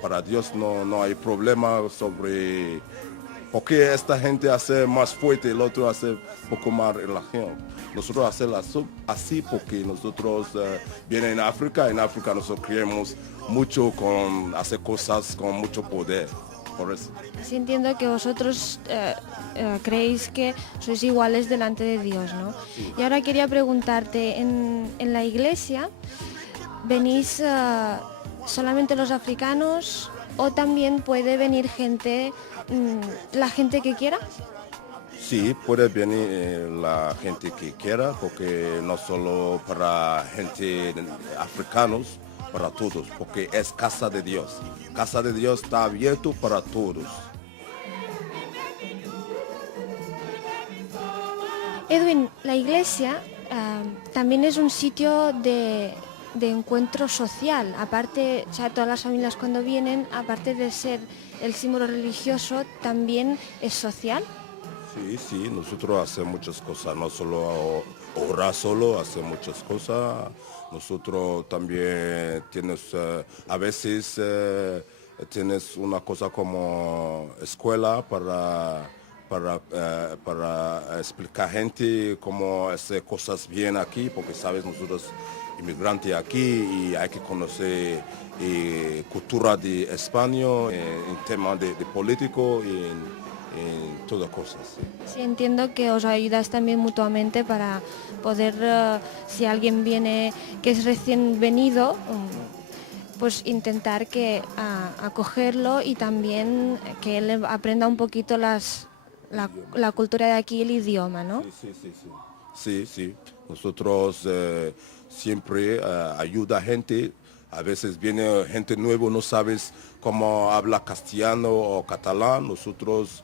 Para Dios no hay problema sobre por qué esta gente hace más fuerte, el otro hace un poco más relación. Nosotros hacemos así porque nosotros vienen en África nosotros creemos mucho con hacer cosas con mucho poder. Por eso. Así entiendo que vosotros creéis que sois iguales delante de Dios, ¿no? Sí. Y ahora quería preguntarte, en la iglesia, ¿venís solamente los africanos o también puede venir gente, la gente que quiera? Sí, puede venir la gente que quiera, porque no solo para gente africanos, para todos, porque es casa de Dios. Casa de Dios está abierto para todos. Edwin, la iglesia también es un sitio de encuentro social. Aparte, o sea, todas las familias cuando vienen, aparte de ser el símbolo religioso, también es social. Sí, nosotros hacemos muchas cosas, no solo orar solo, hacemos muchas cosas. Nosotros también a veces tienes una cosa como escuela para explicar a gente cómo hacer cosas bien aquí, porque sabes, nosotros inmigrantes aquí y hay que conocer cultura de España en temas de político y en todas cosas. Sí, entiendo que os ayudáis también mutuamente para poder, si alguien viene que es recién venido, pues intentar acogerlo y también que él aprenda un poquito la cultura de aquí, el idioma, ¿no? Sí. Nosotros siempre ayuda a gente. A veces viene gente nueva, no sabes cómo habla castellano o catalán. Nosotros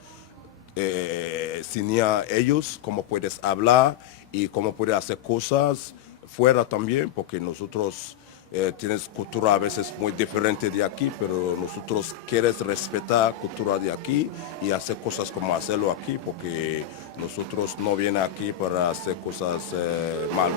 enseñamos a ellos cómo puedes hablar y cómo puedes hacer cosas fuera también, porque nosotros tienes cultura a veces muy diferente de aquí, pero nosotros queremos respetar la cultura de aquí y hacer cosas como hacerlo aquí, porque nosotros no vienen aquí para hacer cosas malas.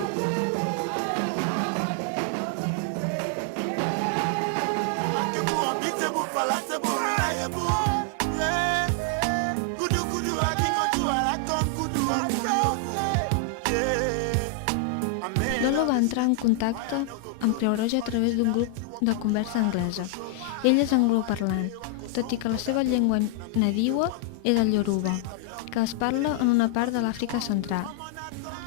Lolo va entrar en contacte amb Creu Roja a través d'un grup de conversa anglesa. Ell és angloparlant, tot i que la seva llengua nadiua és el ioruba, que es parla en una part de l'Àfrica central.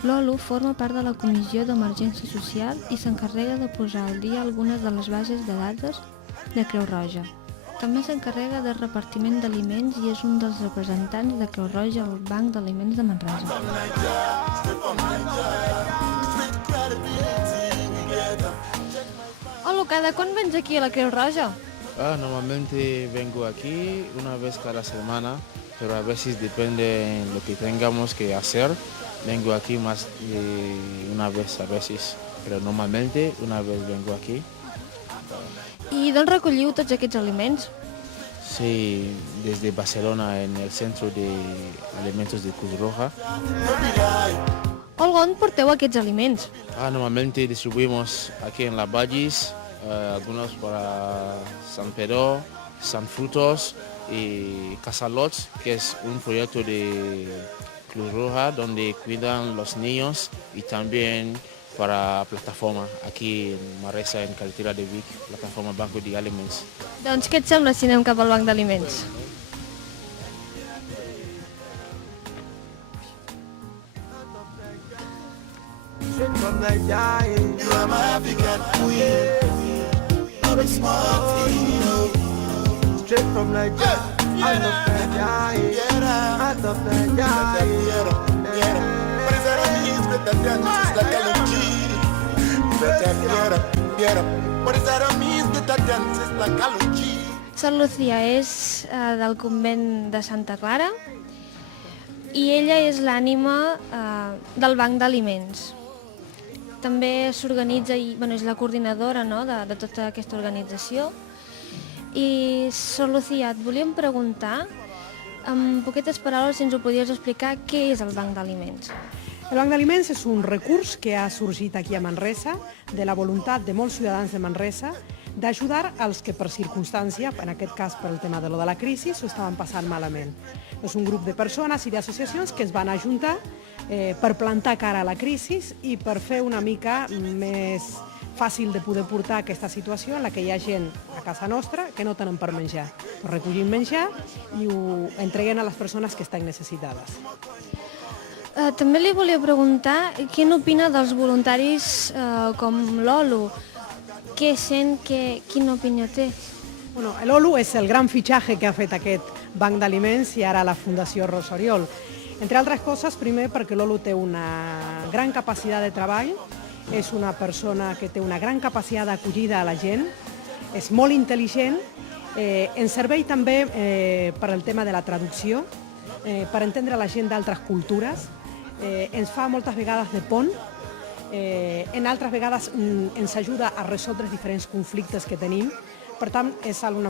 Lolo forma part de la Comissió d'Emergència Social i s'encarrega de posar al dia algunes de les bases de dades de Creu Roja. També s'encarrega de repartiment d'aliments i és un dels representants de Creu Roja al Banc d'Aliments de Manresa. Hola, cada quan vens aquí a la Creu Roja? Normalmente vengo aquí una vez cada semana, pero a veces depende de lo que tengamos que hacer. Vengo aquí más de una vez a veces, pero normalmente una vez vengo aquí. I d'on recolliu tots aquests aliments? Sí, desde Barcelona, en el centro de alimentos de Cruz Roja. Olga, on porteu aquests aliments? Normalmente distribuimos aquí en Las Valles, algunos para San Pedro, San Frutos y Casalots, que es un proyecto de Cruz Roja donde cuidan los niños, y también para plataforma aquí en Manresa, en carretera de Vic, plataforma Banco de Aliments. Doncs què et sembla si anem cap al banc d'aliments? Sant Lucía és del convent de Santa Clara i ella és l'ànima del banc d'aliments. També s'organitza i és la coordinadora, no, de tota aquesta organització. I, Sant Lucía, et volíem preguntar, en poquetes paraules, si ens ho podies explicar, què és el banc d'aliments? El Banc d'Aliments és un recurs que ha sorgit aquí a Manresa de la voluntat de molts ciutadans de Manresa d'ajudar als que per circumstància, en aquest cas per el tema de lo de la crisi, s'ho estaven passant malament. És un grup de persones i d'associacions que es van ajuntar per plantar cara a la crisi i per fer una mica més fàcil de poder portar aquesta situació en la que hi ha gent a casa nostra que no tenen per menjar. Recollim menjar i ho entreguen a les persones que estan necessitades. També li volia preguntar què n'opina dels voluntaris com l'OLU. Què sent, quina opinió té? Bueno, l'OLU és el gran fitxatge que ha fet aquest banc d'aliments i ara la Fundació Rosoriol. Entre altres coses, primer perquè l'OLU té una gran capacitat de treball, és una persona que té una gran capacitat d'acollida a la gent, és molt intel·ligent, ens serveix també per al tema de la traducció, per entendre la gent d'altres cultures, ens fa moltes vegades de pont, en altres vegades ens ajuda a resoldre diferents conflictes que tenim. Per tant, és una